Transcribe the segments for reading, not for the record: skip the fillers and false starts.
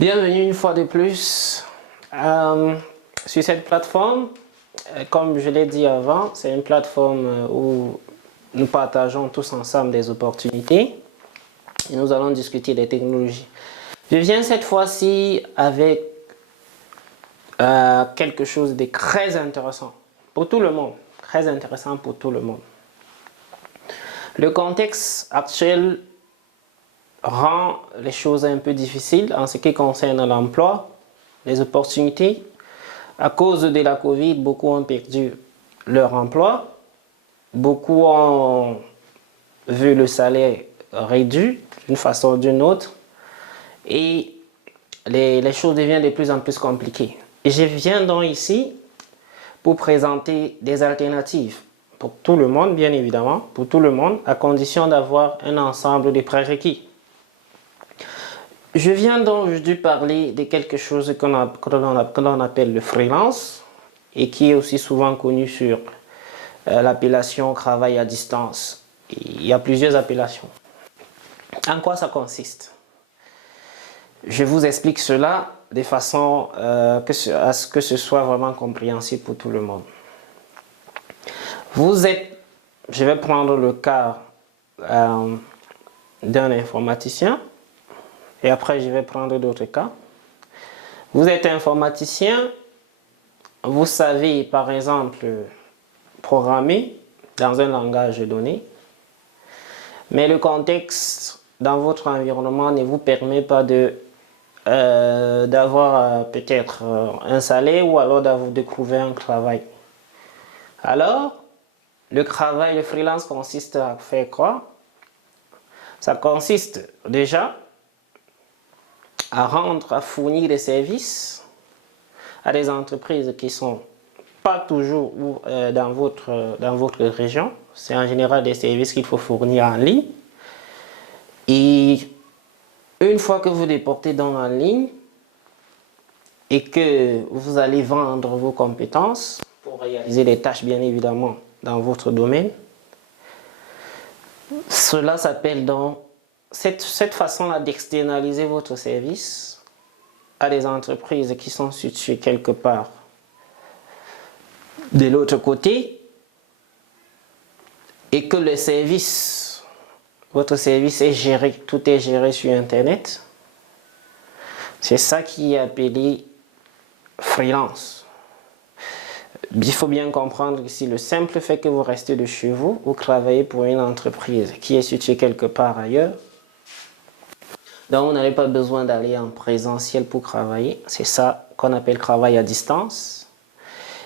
Bienvenue une fois de plus sur cette plateforme. Comme je l'ai dit avant, c'est une plateforme où nous partageons tous ensemble des opportunités et nous allons discuter des technologies. Je viens cette fois-ci avec quelque chose de très intéressant pour tout le monde. Très intéressant pour tout le monde. Le contexte actuel rend les choses un peu difficiles en ce qui concerne l'emploi, les opportunités. À cause de la Covid, beaucoup ont perdu leur emploi, beaucoup ont vu le salaire réduit d'une façon ou d'une autre et les choses deviennent de plus en plus compliquées. Et je viens donc ici pour présenter des alternatives pour tout le monde, bien évidemment, pour tout le monde, à condition d'avoir un ensemble de prérequis. Je viens donc aujourd'hui parler de quelque chose que l'on appelle le freelance et qui est aussi souvent connu sur l'appellation travail à distance. Il y a plusieurs appellations. En quoi ça consiste? Je vous explique cela de façon à ce que ce soit vraiment compréhensible pour tout le monde. Je vais prendre le cas d'un informaticien. Et après, je vais prendre d'autres cas. Vous êtes informaticien, vous savez par exemple programmer dans un langage donné, mais le contexte dans votre environnement ne vous permet pas d'avoir peut-être un salaire ou alors de trouver un travail. Alors, le freelance consiste à faire quoi? Ça consiste déjà à fournir des services à des entreprises qui ne sont pas toujours dans votre région. C'est en général des services qu'il faut fournir en ligne. Et une fois que vous déportez donc en ligne et que vous allez vendre vos compétences pour réaliser des tâches bien évidemment dans votre domaine, cela s'appelle donc cette façon-là d'externaliser votre service à des entreprises qui sont situées quelque part de l'autre côté et que votre service est géré, tout est géré sur Internet. C'est ça qui est appelé freelance. Il faut bien comprendre ici le simple fait que vous restez de chez vous, vous travaillez pour une entreprise qui est située quelque part ailleurs. Donc, vous n'avez pas besoin d'aller en présentiel pour travailler. C'est ça qu'on appelle travail à distance.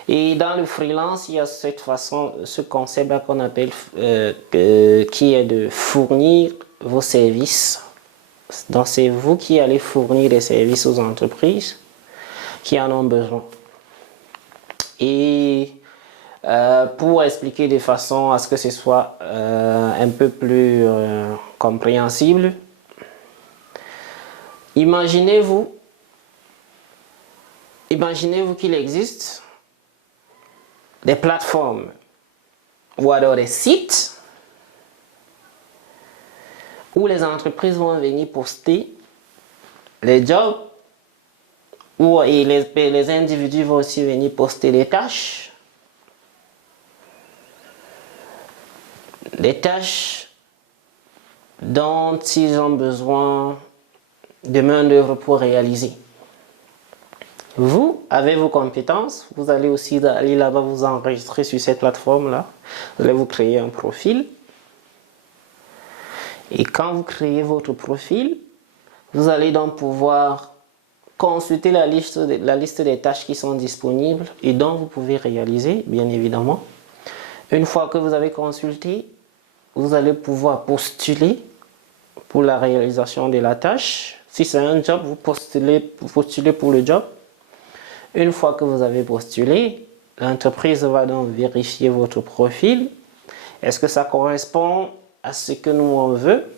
Et dans le freelance, il y a ce concept-là qu'on appelle, qui est de fournir vos services. Donc, c'est vous qui allez fournir des services aux entreprises qui en ont besoin. Et pour expliquer de façon à ce que ce soit un peu plus compréhensible, imaginez-vous qu'il existe des plateformes ou alors des sites où les entreprises vont venir poster les jobs et les individus vont aussi venir poster les tâches. Des tâches dont ils ont besoin de main-d'œuvre pour réaliser. Vous, avec vos compétences, vous allez aussi aller là-bas vous enregistrer sur cette plateforme-là. Vous allez vous créer un profil. Et quand vous créez votre profil, vous allez donc pouvoir consulter la liste des tâches qui sont disponibles et dont vous pouvez réaliser, bien évidemment. Une fois que vous avez consulté, vous allez pouvoir postuler pour la réalisation de la tâche. Si c'est un job, vous postulez pour le job. Une fois que vous avez postulé, l'entreprise va donc vérifier votre profil. Est-ce que ça correspond à ce que nous on veut?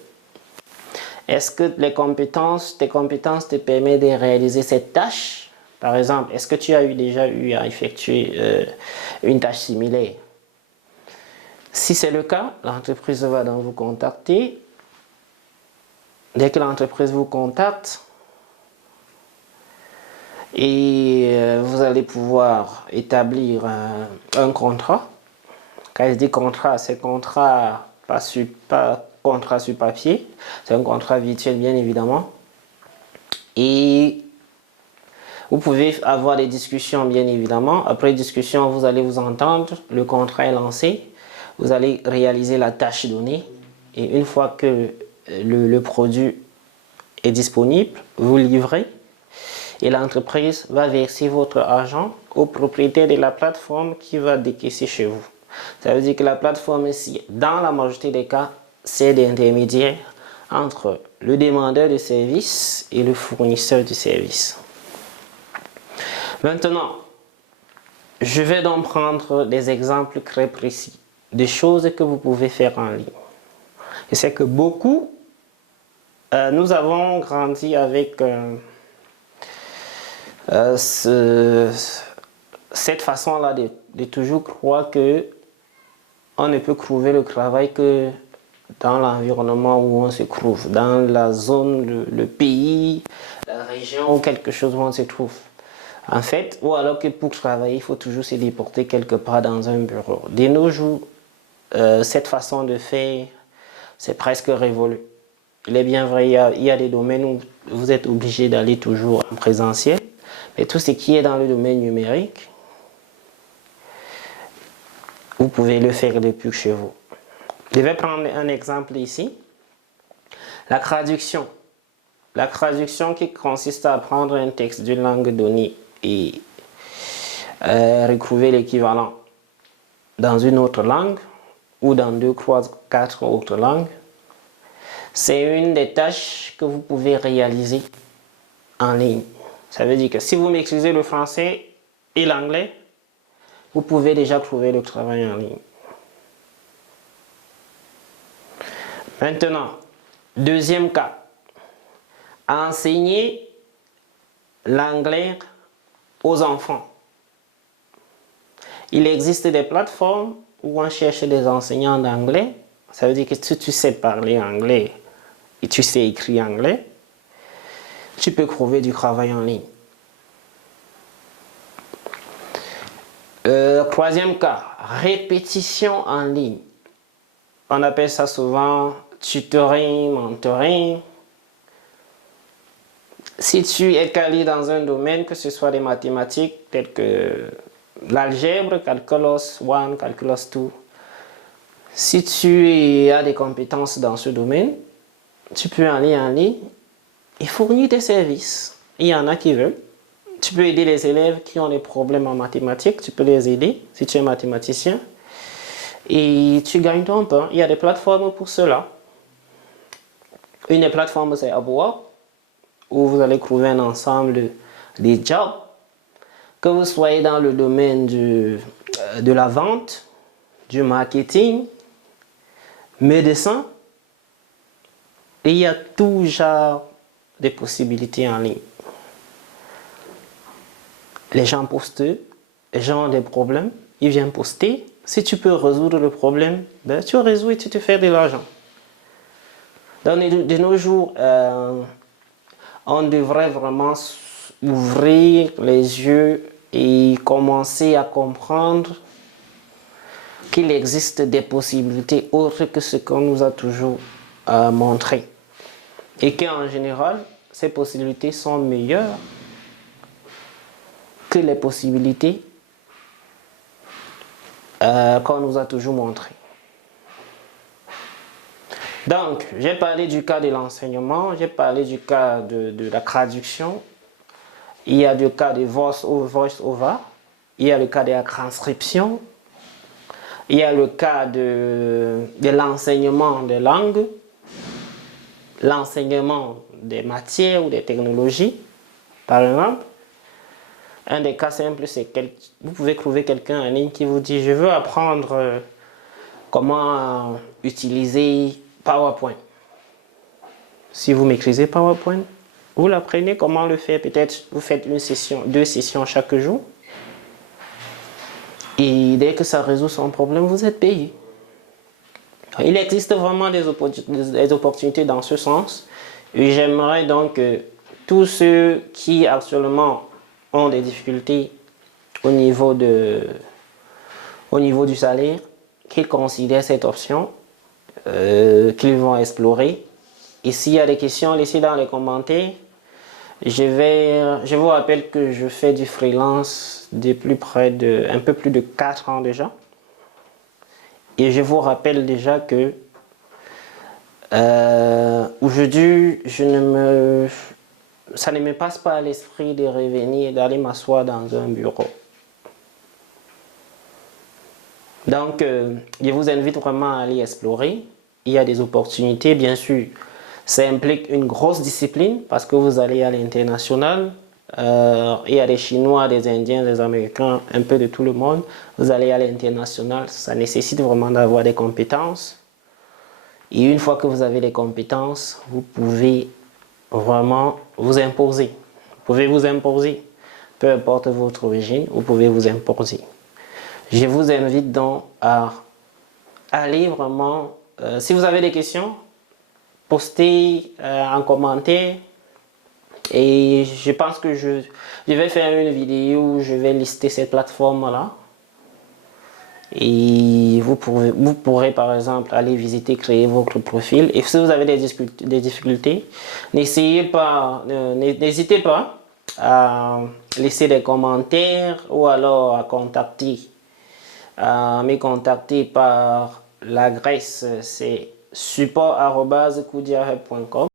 Est-ce que tes compétences te permettent de réaliser cette tâche? Par exemple, est-ce que tu as déjà eu à effectuer une tâche similaire? Si c'est le cas, l'entreprise va donc vous contacter. Dès que l'entreprise vous contacte, Et vous allez pouvoir établir un contrat. Quand je dis contrat, c'est contrat, pas contrat sur papier, c'est un contrat virtuel bien évidemment. Et vous pouvez avoir des discussions bien évidemment. Après discussion, vous allez vous entendre, le contrat est lancé, vous allez réaliser la tâche donnée. Et une fois que le produit est disponible, vous livrez et l'entreprise va verser votre argent au propriétaire de la plateforme qui va décaisser chez vous. Ça veut dire que la plateforme ici, dans la majorité des cas, c'est d'intermédiaire entre le demandeur de service et le fournisseur du service. Maintenant, je vais donc prendre des exemples très précis de choses que vous pouvez faire en ligne. Et c'est que beaucoup, nous avons grandi avec cette façon-là de toujours croire que on ne peut trouver le travail que dans l'environnement où on se trouve, dans la zone, le pays, la région ou quelque chose où on se trouve. En fait, ou alors que pour travailler, il faut toujours se déporter quelque part dans un bureau. De nos jours, cette façon de faire, c'est presque révolu. Il est bien vrai, il y a des domaines où vous êtes obligé d'aller toujours en présentiel, mais tout ce qui est dans le domaine numérique, vous pouvez le faire depuis chez vous. Je vais prendre un exemple ici. La traduction. La traduction qui consiste à prendre un texte d'une langue donnée et retrouver l'équivalent dans une autre langue ou dans 2, 3, 4 autres langues. C'est une des tâches que vous pouvez réaliser en ligne. Ça veut dire que si vous maîtrisez le français et l'anglais, vous pouvez déjà trouver le travail en ligne. Maintenant, deuxième cas, enseigner l'anglais aux enfants. Il existe des plateformes où on cherche des enseignants d'anglais. Ça veut dire que si tu sais parler anglais et tu sais écrire anglais, tu peux trouver du travail en ligne. Troisième cas, répétition en ligne. On appelle ça souvent tutoring, mentoring. Si tu es calé dans un domaine, que ce soit des mathématiques telles que l'algèbre, calculus 1, calculus 2, si tu as des compétences dans ce domaine, tu peux aller en ligne et fournir des services. Il y en a qui veulent. Tu peux aider les élèves qui ont des problèmes en mathématiques, tu peux les aider si tu es mathématicien. Et tu gagnes ton pain. Il y a des plateformes pour cela. Une des plateformes, c'est Upwork, où vous allez trouver un ensemble de jobs. Que vous soyez dans le domaine de la vente, du marketing, médecin, il y a tout genre de possibilités en ligne. Les gens postent, les gens ont des problèmes, ils viennent poster. Si tu peux résoudre le problème, ben, tu résous et tu te fais de l'argent. De nos jours, on devrait vraiment ouvrir les yeux et commencer à comprendre qu'il existe des possibilités autres que ce qu'on nous a toujours montré. Et qu'en général, ces possibilités sont meilleures que les possibilités qu'on nous a toujours montrées. Donc, j'ai parlé du cas de l'enseignement, j'ai parlé du cas de la traduction, il y a le cas de voice-over, il y a le cas de la transcription, il y a le cas de l'enseignement des langues, l'enseignement des matières ou des technologies, par exemple. Un des cas simples, c'est que vous pouvez trouver quelqu'un en ligne qui vous dit « Je veux apprendre comment utiliser PowerPoint ». Si vous maîtrisez PowerPoint, vous l'apprenez comment le faire. Peut-être vous faites une session, 2 sessions chaque jour. Et dès que ça résout son problème, vous êtes payé. Il existe vraiment des opportunités dans ce sens. Et j'aimerais donc que tous ceux qui actuellement ont des difficultés au niveau du salaire, qu'ils considèrent cette option, qu'ils vont explorer. Et s'il y a des questions, laissez dans les commentaires. Je vous rappelle que je fais du freelance depuis un peu plus de 4 ans déjà. Et je vous rappelle déjà que aujourd'hui, ça ne me passe pas à l'esprit de revenir et d'aller m'asseoir dans un bureau. Donc, je vous invite vraiment à aller explorer. Il y a des opportunités, bien sûr. Ça implique une grosse discipline parce que vous allez à l'international. Il y a des Chinois, des Indiens, des Américains, un peu de tout le monde. Vous allez à l'international. Ça nécessite vraiment d'avoir des compétences. Et une fois que vous avez les compétences, vous pouvez vraiment vous imposer. Vous pouvez vous imposer. Peu importe votre origine, vous pouvez vous imposer. Je vous invite donc à aller vraiment, si vous avez des questions, postez en commentaire. Et je pense que je vais faire une vidéo où je vais lister cette plateforme-là. Et vous pourrez par exemple aller visiter, créer votre profil. Et si vous avez des difficultés, n'hésitez pas à laisser des commentaires ou alors à me contacter par l'adresse, c'est support@kudiahub.com.